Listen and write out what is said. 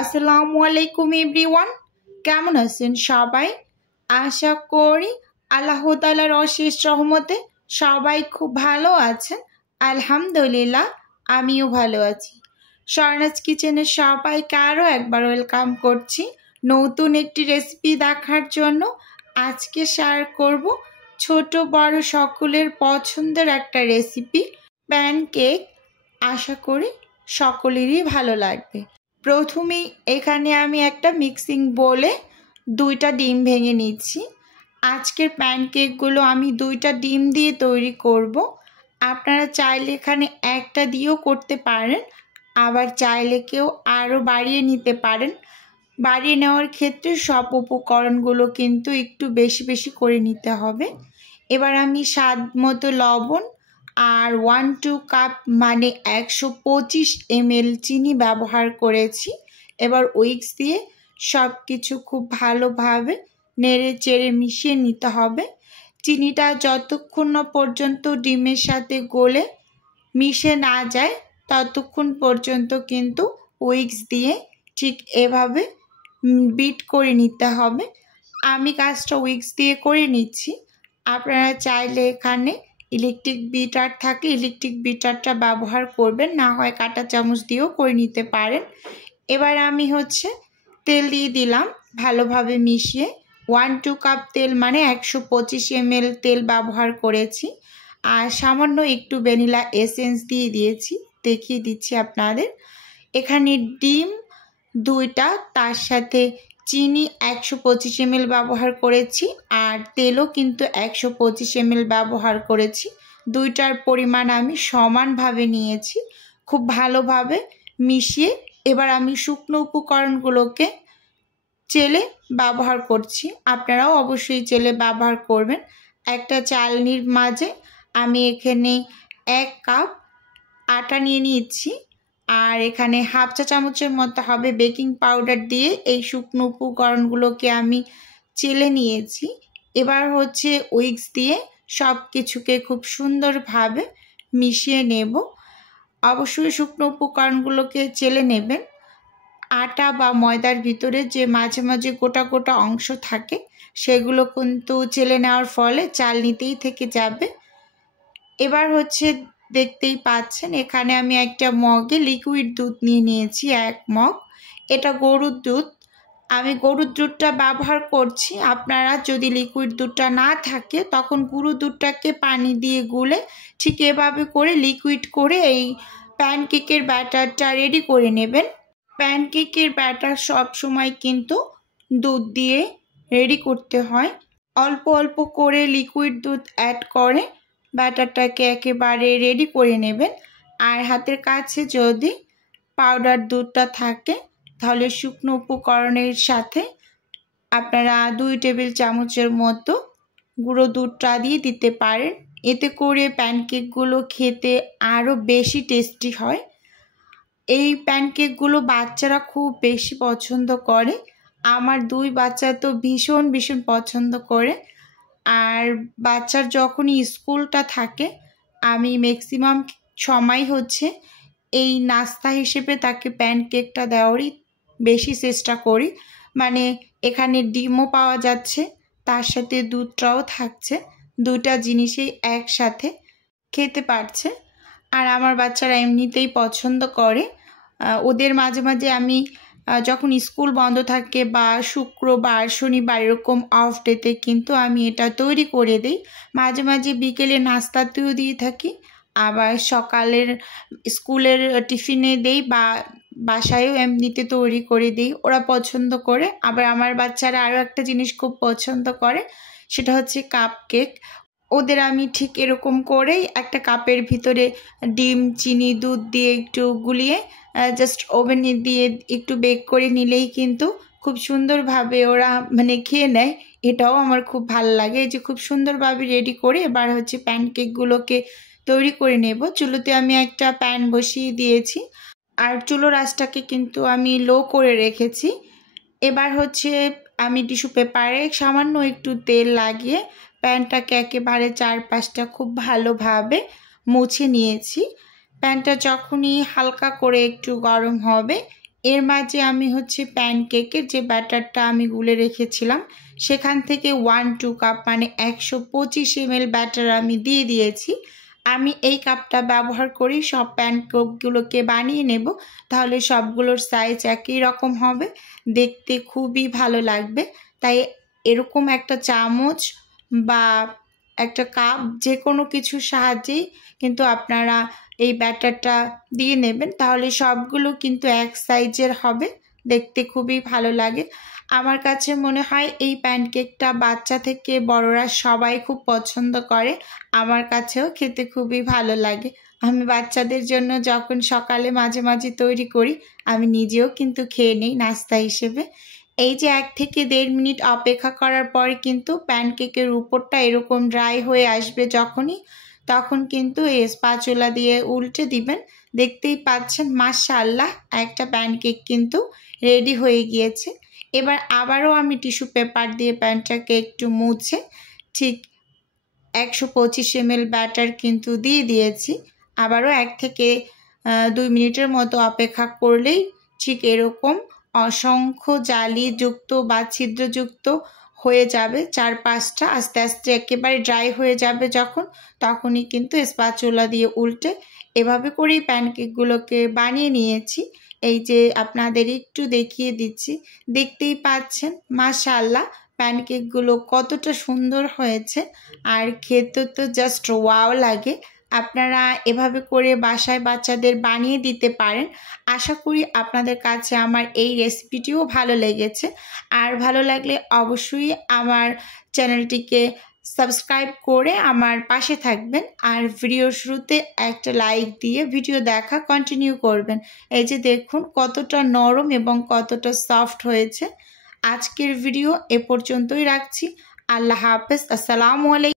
আসসালামু আলাইকুম এভরিওয়ান, কেমন আছেন সবাই? আশা করি আল্লাহ তাআলার অশেষ রহমতে সবাই খুব ভালো আছেন। আলহামদুলিল্লাহ, আমিও ভালো আছি। স্বর্ণাজ কিচেনে সবাইকে আরও একবার ওয়েলকাম করছি নতুন একটি রেসিপি দেখার জন্য। আজকে শেয়ার করব ছোট বড় সকলের পছন্দের একটা রেসিপি, প্যানকেক। আশা করি সকলেরই ভালো লাগবে। প্রথমেই এখানে আমি একটা মিক্সিং বোলে 2টা ডিম ভেঙে নিচ্ছি। আজকের প্যানকেকগুলো আমি 2টা ডিম দিয়ে তৈরি করব। আপনারা চাইলে এখানে একটা দিয়েও করতে পারেন, আবার চাইলে কেউ আরও বাড়িয়ে নিতে পারেন। বাড়িয়ে নেওয়ার ক্ষেত্রে সব উপকরণগুলো কিন্তু একটু বেশি বেশি করে নিতে হবে। এবার আমি স্বাদ মতো লবণ আর 1-2 কাপ মানে 125 ml চিনি ব্যবহার করেছি। এবার উইক্স দিয়ে সব কিছু খুব ভালোভাবে নেড়ে চেড়ে মিশিয়ে নিতে হবে। চিনিটা যতক্ষণ না পর্যন্ত ডিমের সাথে গলে মিশে না যায় ততক্ষণ পর্যন্ত কিন্তু উইক্স দিয়ে ঠিক এভাবে বিট করে নিতে হবে। আমি কাজটা উইক্স দিয়ে করে নিচ্ছি। আপনারা চাইলে এখানে ইলেকট্রিক বিটার থাকে ইলেকট্রিক বিটারটা ব্যবহার করবেন, না হয় কাঁটা চামচ দিয়েও করে নিতে পারেন। এবার আমি তেল দিয়ে দিলাম ভালোভাবে মিশিয়ে। 1-2 কাপ তেল মানে 125 ml তেল ব্যবহার করেছি। আর সামান্য একটু ভ্যানিলা এসেন্স দিয়ে দিয়েছি, দেখিয়ে দিচ্ছি আপনাদের। এখানে ডিম 2টা, তার সাথে চিনি 125 ml ব্যবহার করেছি, আর তেলও কিন্তু 125 ml ব্যবহার করেছি। 2টার পরিমাণ আমি সমানভাবে নিয়েছি। খুব ভালোভাবে মিশিয়ে এবার আমি শুকনো উপকরণগুলোকে চেলে ব্যবহার করছি। আপনারাও অবশ্যই চেলে ব্যবহার করবেন। একটা চালনির মাঝে আমি এখানে 1 কাপ আটা নিয়ে নিচ্ছি, আর এখানে হাফ চা চামচের মতো হবে বেকিং পাউডার দিয়ে এই শুকনো উপকরণগুলোকে আমি চেলে নিয়েছি। এবার উইক্স দিয়ে সব কিছুকে খুব সুন্দরভাবে মিশিয়ে নেব। অবশ্যই শুকনো উপকরণগুলোকে চেলে নেবেন। আটা বা ময়দার ভিতরে যে মাঝে মাঝে গোটা গোটা অংশ থাকে সেগুলো কিন্তু চেলে নেওয়ার ফলে চালনিতেই থেকে যাবে। এবার দেখতেই পাচ্ছেন এখানে আমি একটা মগে লিকুইড দুধ নিয়ে নিয়েছি, 1 মগ। এটা গরুর দুধ, আমি গরুর দুধটা ব্যবহার করছি। আপনারা যদি লিকুইড দুধটা না থাকে তখন গুঁড়ো দুধটাকে পানি দিয়ে গুলে ঠিক এভাবে করে লিকুইড করে এই প্যানকেকের ব্যাটারটা রেডি করে নেবেন। প্যানকেকের ব্যাটার সব সময় কিন্তু দুধ দিয়ে রেডি করতে হয়। অল্প অল্প করে লিকুইড দুধ অ্যাড করে ব্যাটারটাকে একেবারে রেডি করে নেবেন। আর হাতের কাছে যদি পাউডার দুধটা থাকে তাহলে শুকনো উপকরণের সাথে আপনারা 2 টেবিল চামচের মতো গুঁড়ো দুধটা দিয়ে দিতে পারেন। এতে করে প্যানকেকগুলো খেতে আরও বেশি টেস্টি হয়। এই প্যানকেকগুলো বাচ্চারা খুব বেশি পছন্দ করে। আমার 2 বাচ্চা তো ভীষণ ভীষণ পছন্দ করে। আর বাচ্চার যখনই স্কুলটা থাকে আমি ম্যাক্সিমাম সময় এই নাস্তা হিসেবে তাকে প্যানকেকটা দেওয়ারই বেশি চেষ্টা করি। মানে এখানে ডিমও পাওয়া যাচ্ছে, তার সাথে দুধটাও থাকছে, 2টা জিনিসই একসাথে খেতে পারছে। আর আমার বাচ্চারা এমনিতেই পছন্দ করে। ওদের মাঝে মাঝে আমি যখন স্কুল বন্ধ থাকে বা শুক্রবার শনিবার এরকম অফ ডেতে কিন্তু আমি এটা তৈরি করে দিই। মাঝে মাঝে বিকেলে নাস্তাতেও দিয়ে থাকি, আবার সকালের স্কুলের টিফিনে দেই বা বাসায়ও এমনিতে তৈরি করে দিই, ওরা পছন্দ করে। আবার আমার বাচ্চারা আরও একটা জিনিস খুব পছন্দ করে, সেটা কাপ কেক। ওদের আমি ঠিক এরকম করেই একটা কাপের ভিতরে ডিম চিনি দুধ দিয়ে একটু গুলিয়ে জাস্ট ওভেনে দিয়ে একটু বেক করে নিলেই কিন্তু খুব সুন্দরভাবে ওরা খেয়ে নেয়। এটাও আমার খুব ভালো লাগে। এই যে খুব সুন্দরভাবে রেডি করে এবার প্যানকেকগুলোকে তৈরি করে নেব। চুলোতে আমি একটা প্যান বসিয়ে দিয়েছি, আর চুলোর আঁচটাকে কিন্তু আমি লো করে রেখেছি। এবার আমি টিস্যু পেপারে সামান্য একটু তেল লাগিয়ে প্যানটাকে একেবারে চারপাশটা খুব ভালোভাবে মুছে নিয়েছি। প্যানটা যখনই হালকা করে একটু গরম হবে এর মাঝে আমি প্যানকেকের যে ব্যাটারটা আমি গুলে রেখেছিলাম সেখান থেকে 1-2 কাপ মানে 125 ml ব্যাটার আমি দিয়ে দিয়েছি। আমি এই কাপটা ব্যবহার করি সব প্যানকেকগুলোকে বানিয়ে নেব, তাহলে সবগুলোর সাইজ একই রকম হবে, দেখতে খুবই ভালো লাগবে। তাই এরকম একটা চামচ বা একটা কাপ যে কোনো কিছুর সাহায্যেই কিন্তু আপনারা এই ব্যাটারটা দিয়ে নেবেন, তাহলে সবগুলো কিন্তু এক সাইজের হবে, দেখতে খুবই ভালো লাগে। আমার কাছে মনে হয় এই প্যানকেকটা বাচ্চা থেকে বড়রা সবাই খুব পছন্দ করে, আমার কাছেও খেতে খুবই ভালো লাগে। আমি বাচ্চাদের জন্য যখন সকালে মাঝে মাঝে তৈরি করি আমি নিজেও কিন্তু খেয়ে নিই নাস্তা হিসেবে। এই যে 1 থেকে 1.5 মিনিট অপেক্ষা করার পরে কিন্তু প্যানকেকের উপরটা এরকম ড্রাই হয়ে আসবে যখনই, তখন কিন্তু এই স্প্যাচুলা দিয়ে উল্টে দিবেন। দেখতেই পাচ্ছেন মাশাআল্লাহ একটা প্যানকেক কিন্তু রেডি হয়ে গিয়েছে। এবার আবারও আমি টিস্যু পেপার দিয়ে প্যানটাকে একটু মুছে ঠিক 125 ml ব্যাটার কিন্তু দিয়ে দিয়েছি। আবারও 1 থেকে 2 মিনিটের মতো অপেক্ষা করলেই ঠিক এরকম অসংখ্য জালিযুক্ত বা ছিদ্রযুক্ত হয়ে যাবে চারপাশটা, আস্তে আস্তে একেবারে ড্রাই হয়ে যাবে যখন, তখনই কিন্তু স্প্যাচুলা দিয়ে উল্টে এভাবে করেই প্যানকেকগুলোকে বানিয়ে নিয়েছি। এই যে আপনাদের একটু দেখিয়ে দিচ্ছি, দেখতেই পাচ্ছেন মাশাআল্লাহ প্যানকেকগুলো কতটা সুন্দর হয়েছে আর খেতে তো জাস্ট ওয়াও লাগে। আপনারা এভাবে করে বাসায় বাচ্চাদের বানিয়ে দিতে পারেন। আশা করি আপনাদের কাছে আমার এই রেসিপিটিও ভালো লেগেছে। আর ভালো লাগলে অবশ্যই আমার চ্যানেলটিকে সাবস্ক্রাইব করে আমার পাশে থাকবেন আর ভিডিওর শুরুতে একটা লাইক দিয়ে ভিডিও দেখা কন্টিনিউ করবেন। এই যে দেখুন কতটা নরম এবং কতটা সফট হয়েছে। আজকের ভিডিও এ পর্যন্তই রাখছি। আল্লাহ হাফেজ। আসসালামু আলাইকুম।